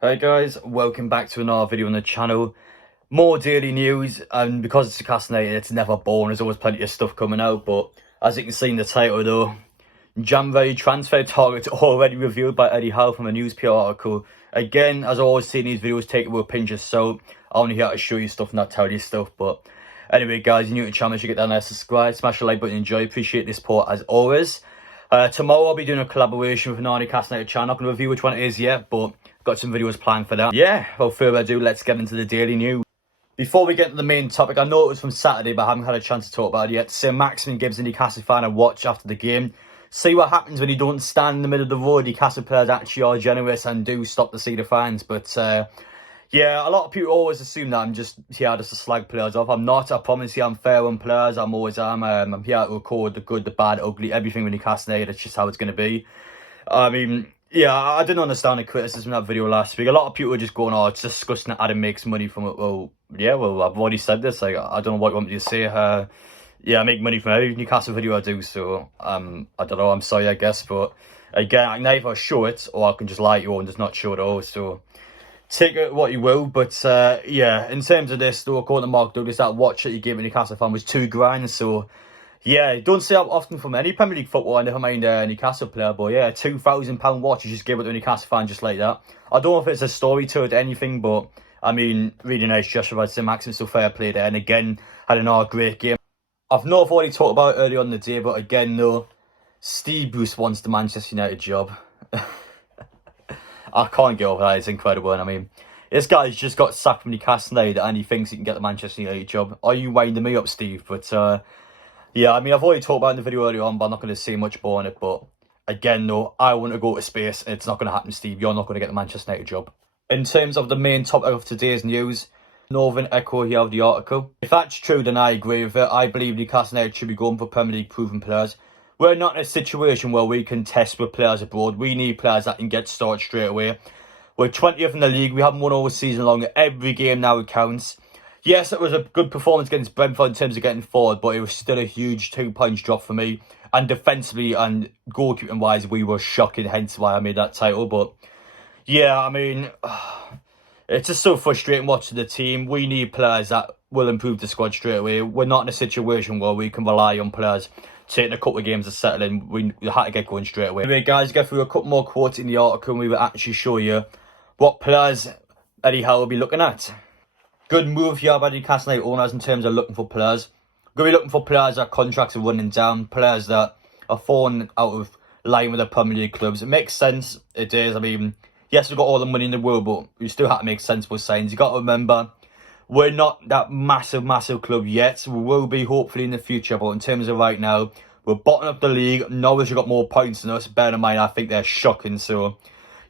Hey guys, welcome back to another video on the channel. More daily news, and because it's Newcastle United, it's never boring. There's always plenty of stuff coming out, but as you can see in the title though, January transfer targets already revealed by Eddie Howe from a newspaper article. Again, as I always say in these videos, take it with a pinch of salt. I'm only here to show you stuff, not tell you stuff. But anyway guys, you're new to the channel, you should get down there, subscribe, smash the like button, enjoy, appreciate this support as always. Tomorrow I'll be doing a collaboration with another Newcastle United channel. I'm not going to review which one it is yet, but got some videos planned for that. Yeah, without further ado, let's get into the daily news. Before we get to the main topic, I know it was from Saturday, but I haven't had a chance to talk about it yet. Sir Maximin gives the Newcastle fan a watch after the game. See what happens when you don't stand in the middle of the road. Newcastle players actually are generous and do stop to see the fans. But yeah, a lot of people always assume that I'm just here just to slag players off. I'm not. I promise you I'm fair on players. I'm always am. I'm here to record the good, the bad, ugly, everything with Newcastle United. It's just how it's going to be. I mean, yeah, I didn't understand the criticism in that video last week. A lot of people were just going, oh, it's disgusting that Adam makes money from it. Well, yeah, well, I've already said this. Like, I don't know what you want me to say. Yeah, I make money from every Newcastle video I do, so I don't know, I'm sorry, I guess. But again, I can either show it or I can just lie to you and just not show it all. So take it what you will. But yeah, in terms of this, though, according to Mark Douglas, that watch that he gave a Newcastle fan was £2 grand. So yeah, don't see that often from any Premier League footballer, never mind a Newcastle player. But yeah, £2,000 watch, you just give it to a Newcastle fan just like that. I don't know if it's a story to it or anything, but I mean, really nice gesture by St Maximin, so fair play there. And again, had another great game. I've already talked about it earlier on in the day, but again though, Steve Bruce wants the Manchester United job. I can't get over that, it's incredible. And I mean, this guy's just got sacked from Newcastle United and he thinks he can get the Manchester United job. Are you winding me up, Steve? But yeah, I mean, I've already talked about it in the video earlier on, but I'm not going to say much more on it. But again though, I want to go to space. It's not going to happen, Steve. You're not going to get the Manchester United job. In terms of the main topic of today's news, NorthernEcho here of the article. If that's true, then I agree with it. I believe Newcastle United should be going for Premier League proven players. We're not in a situation where we can test with players abroad. We need players that can get started straight away. We're 20th in the league. We haven't won all season long. Every game now counts. Yes, it was a good performance against Brentford in terms of getting forward, but it was still a huge 2-point drop for me. And defensively and goalkeeping wise, we were shocking, hence why I made that title. But yeah, I mean, it's just so frustrating watching the team. We need players that will improve the squad straight away. We're not in a situation where we can rely on players taking a couple of games to settle in. We had to get going straight away. Anyway, guys, get through a couple more quotes in the article and we will actually show you what players Eddie Howe will be looking at. Good move here by the Newcastle United owners in terms of looking for players. We're going to be looking for players that contracts are running down, players that are falling out of line with the Premier League clubs. It makes sense, it is. I mean, yes, we've got all the money in the world, but we still have to make sensible signs. You've got to remember, we're not that massive club yet. We will be hopefully in the future, but in terms of right now, we're bottom of the league. Norwich have got more points than us. Bear in mind, I think they're shocking. So,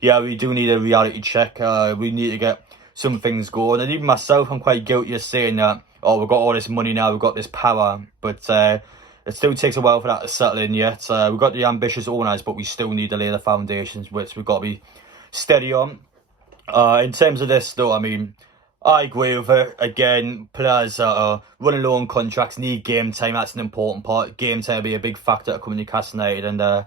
yeah, we do need a reality check. We need to get some things going. And even myself, I'm quite guilty of saying that, oh, we've got all this money now, we've got this power. But it still takes a while for that to settle in yet. We've got the ambitious owners, but we still need to lay the foundations, which we've got to be steady on. In terms of this though, I mean, I agree with it. Again, players that are running low on contracts need game time. That's an important part. Game time will be a big factor to coming to Newcastle United, and I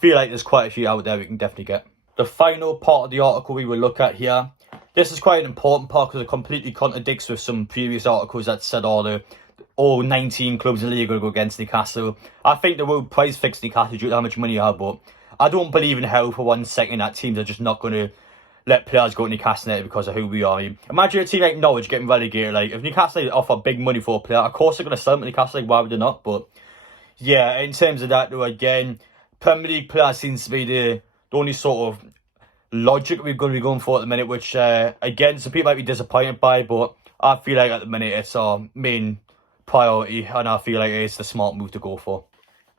feel like there's quite a few out there we can definitely get. The final part of the article we will look at here. This is quite an important part because it completely contradicts with some previous articles that said all 19 clubs in the league will go against Newcastle. I think they will price fix Newcastle due to how much money you have, but I don't believe in hell for 1 second that teams are just not going to let players go to Newcastle United because of who we are. I mean, imagine a team like Norwich getting relegated. Like, if Newcastle United offer big money for a player, of course they're going to sell him to Newcastle United, why would they not? But yeah, in terms of that though, again, Premier League players seems to be the only sort of logic we're going to be going for at the minute, which again, some people might be disappointed by, but I feel like at the minute it's our main priority and I feel like it's the smart move to go for.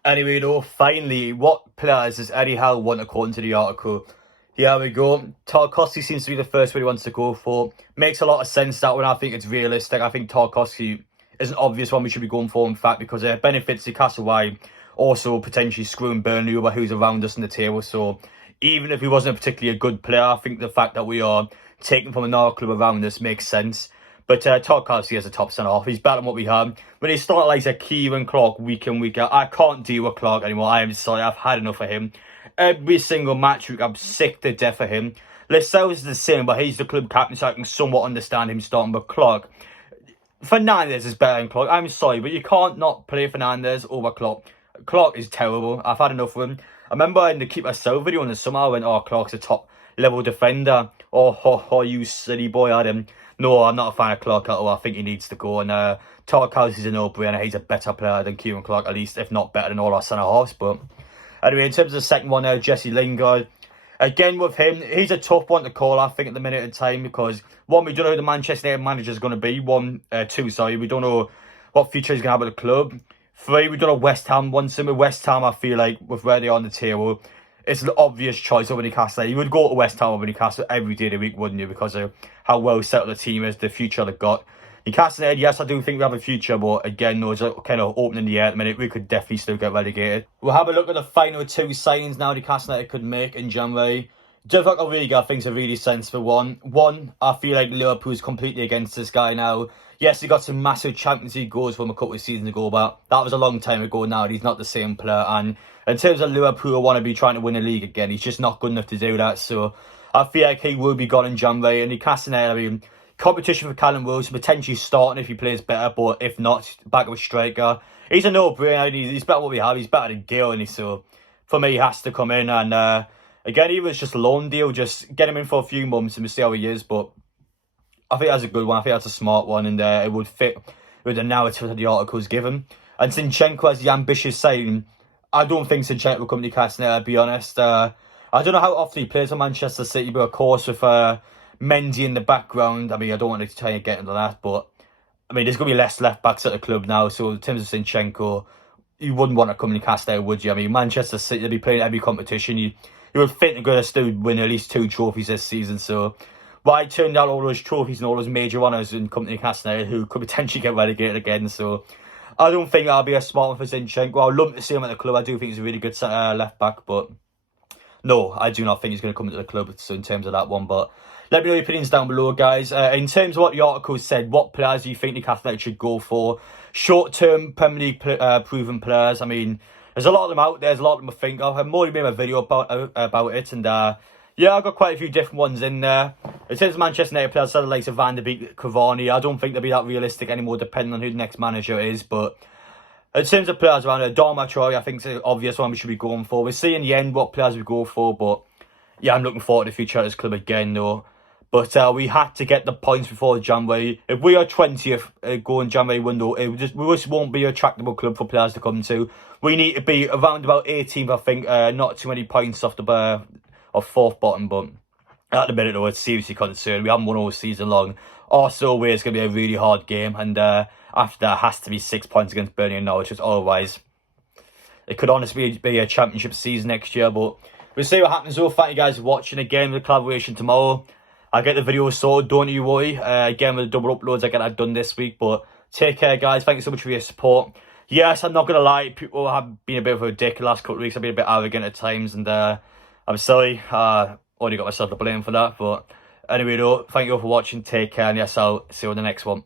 Anyway though, finally, what players does Eddie Howe want according to the article? Here we go. Tarkowski seems to be the first one he wants to go for. Makes a lot of sense, that one. I think it's realistic. I think Tarkowski is an obvious one we should be going for, in fact, because it benefits Newcastle while also potentially screwing Burnley over, who's around us in the table. So even if he wasn't particularly a good player, I think the fact that we are taking from another club around us makes sense. But Tarkowski is a top centre-half. He's better than what we have. When he started like a Kieran Clark week in, week out, I can't deal with Clark anymore. I am sorry, I've had enough of him. Every single match week, I'm sick to death of him. Lascelles is the same, but he's the club captain, so I can somewhat understand him starting. But Clark, Fernandez is better than Clark. I'm sorry, but you can't not play Fernandez over Clark. Clark is terrible. I've had enough of him. I remember in the Keep Myself video in the summer, I went, oh, Clark's a top level defender. Oh, you silly boy, Adam. No, I'm not a fan of Clark at all. I think he needs to go. And Tarkowski's a no-brainer. He's a better player than Kieran Clark, at least, if not better than all our centre-halves. But anyway, in terms of the second one there, Jesse Lingard. Again, with him, he's a tough one to call, I think, at the minute in time, because one, we don't know who the Manchester United manager is going to be. Two, we don't know what future he's going to have at the club. Three, we don't know West Ham wants him. With West Ham, I feel like, with where they are on the table, it's an obvious choice over Newcastle. You would go to West Ham over Newcastle every day of the week, wouldn't you? Because of how well set up the team is, the future they've got. Newcastle United, yes, I do think we have a future, but again, no, it's kind of open in the air at the minute. We could definitely still get relegated. We'll have a look at the final two signings now Newcastle United could make in January. Divock Origi, I think, is a really sensible one. One, I feel like Liverpool's completely against this guy now. Yes, he got some massive Champions League goals from a couple of seasons ago, but that was a long time ago now. He's not the same player. And in terms of Liverpool, I want to be trying to win a league again. He's just not good enough to do that. So I feel like he will be gone in January. And Newcastle United, I mean, competition for Callum Wilson, potentially starting if he plays better, but if not, back with striker. He's a no-brainer. He's better than what we have. He's better than Gale, and so for me, he has to come in. And again, he was just a loan deal. Just get him in for a few months and we'll see how he is. But I think that's a good one. I think that's a smart one, and it would fit with the narrative that the articles given. And Zinchenko as the ambitious signing, I don't think Zinchenko will come to Newcastle United, to be honest. I don't know how often he plays for Manchester City, but of course with Mendy in the background, I mean, I don't want to try and get into that, but I mean, there's going to be less left backs at the club now. So in terms of Zinchenko, you wouldn't want to come to Newcastle United, would you? I mean, Manchester City, they'll be playing every competition. You would think they're going to still win at least 2 trophies this season. So why turn down all those trophies and all those major honours and come to Newcastle United, who could potentially get relegated again? So I don't think that'll be a smart one for Zinchenko. I'd love to see him at the club. I do think he's a really good left back, but no, I do not think he's going to come to the club. So in terms of that one, but let me know your opinions down below, guys. In terms of what the article said, what players do you think Newcastle United should go for? Short-term Premier League proven players. I mean, there's a lot of them out there. There's a lot of them I think of. I've already made a video about it, and yeah, I've got quite a few different ones in there. In terms of Manchester United players, so the likes of Van der Beek, Cavani, I don't think they'll be that realistic anymore, depending on who the next manager is. But in terms of players around there, Dharma Troy, I think is an obvious one we should be going for. We'll see in the end what players we go for, but yeah, I'm looking forward to the future of this club again, though. But we had to get the points before January. If we are 20th going January window, we just won't be a tractable club for players to come to. We need to be around about 18th, I think. Not too many points off the of 4th bottom, but at the minute, though, it's seriously concerned. We haven't won all season long. Also, away is going to be a really hard game, and after that, has to be 6 points against Burnley and Norwich. Otherwise, it could honestly be a championship season next year. But we'll see what happens. So, thank you guys for watching. Again, the collaboration tomorrow. I'll get the video sorted, don't you worry. Again, with the double uploads, I get that done this week. But take care, guys. Thank you so much for your support. Yes, I'm not going to lie. People have been a bit of a dick the last couple of weeks. I've been a bit arrogant at times. And I'm sorry. Already got myself to blame for that. But anyway, though, thank you all for watching. Take care. And yes, I'll see you on the next one.